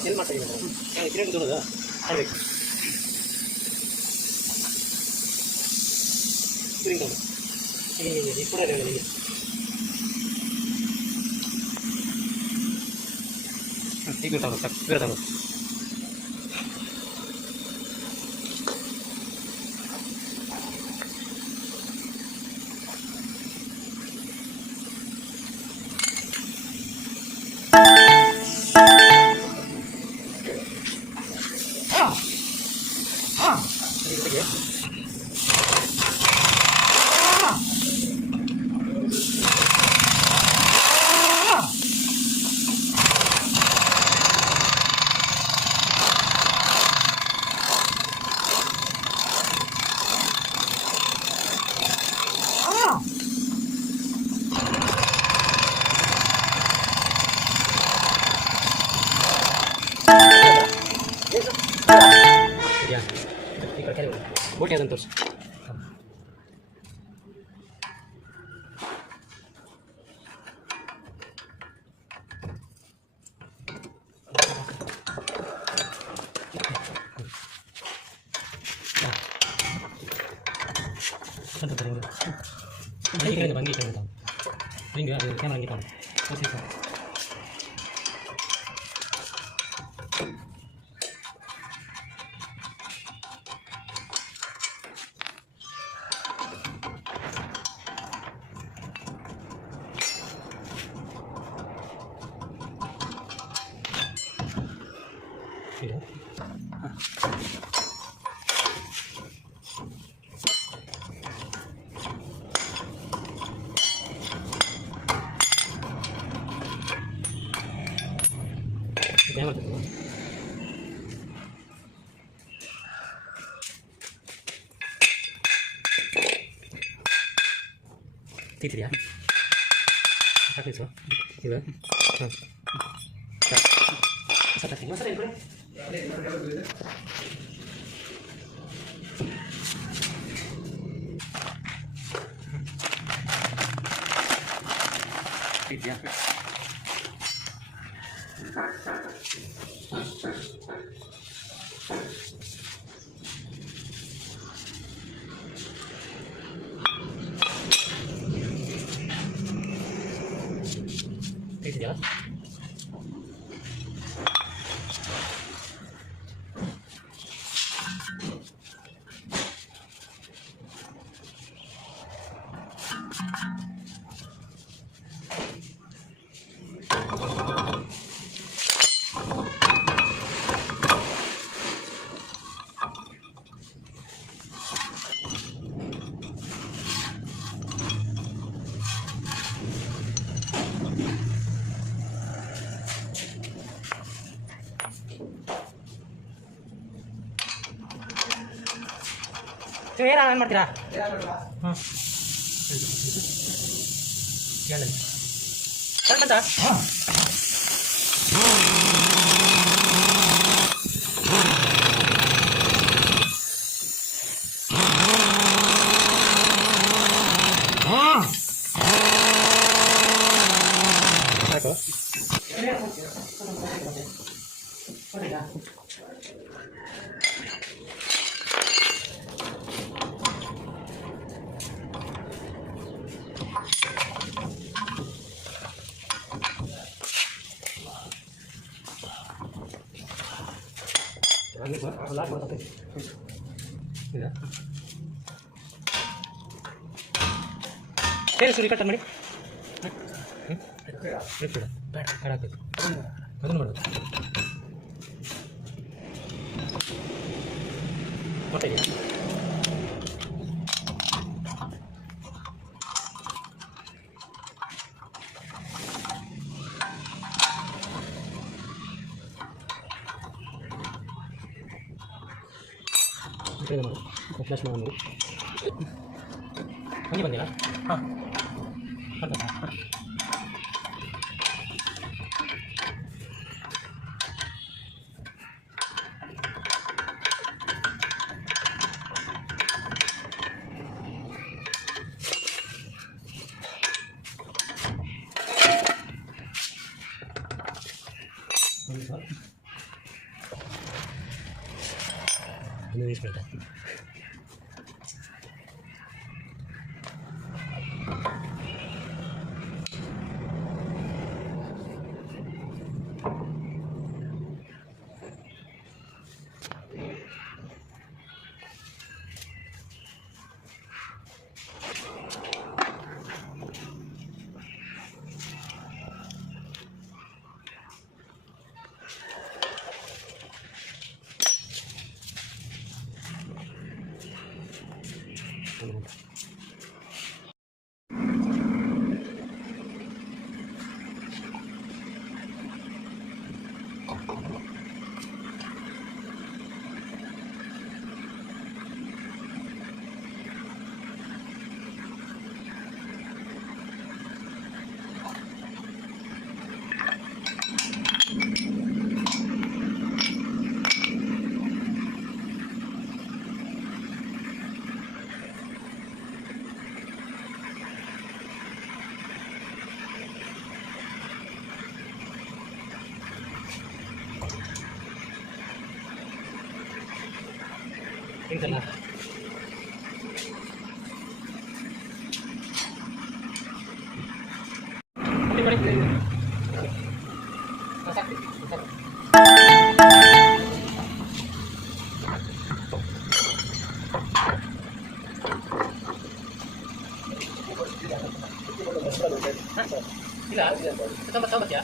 ಎಲ್ಲಿ ಮಾಡ್ತಾ ಇದ್ದೀವಿ ನಾವು ಕಿರಣ್ ದೂರದ ಮಾಡಬೇಕು ಕಿರಿಂಗ್ ತಗೊಂಡು ಈ ಕೂಡ ಇದೆ ನನಗೆ ಈಗ ತಗೊಂಡು ಸರ್ ಬೇರೆ ತಗೊಂಡು ಬೋಟಿ ಅದನ್ನು ತೋರಿಸಿ ಭಂಗಿ ಹಿಂಗೆ ಅದು ಕ್ಯಾಮ್ರಾ ಹಂಗೆ ತಗೊಂಡು ತೋರಿಸಿ ಸರ್ ಇದು ಏನು ಮಾಡ್ತೀವಿ ತಿಂತಿದ್ಯಾ ಸಾಕು ಸರ್ ಇದು ಹಾಂ ಸಾಕು ಮಸಾಲೆ ಏನು ಇದೆಯಾ ಇದೆಯಾ ಏನು ಏನು ಮಾಡ್ತೀರಾ ಹಾಂ ಹೇಳಿ ಕರೆಕ್ಟ್ ಅಂತ ಹಾಂ ಸಾಕು ಲಾಕ್ ಬರ್ತದೆ ಇದೆ ಸರಿ ಸುರಿ ಕಟ್ ಮಾಡಿ ಬೇಡ ಹಾಕಬೇಕು ಅದನ್ನು ಮಾಡೋದು ಮತ್ತೆ ಫ್ಲಾಶ್ ಮಾಡಿ ಹಂಗೆ ಬಂದಿಲ್ಲ ಹಾಂ Ini sepeda. Ini kena. Balik. Masak. Gila. Kita coba ya.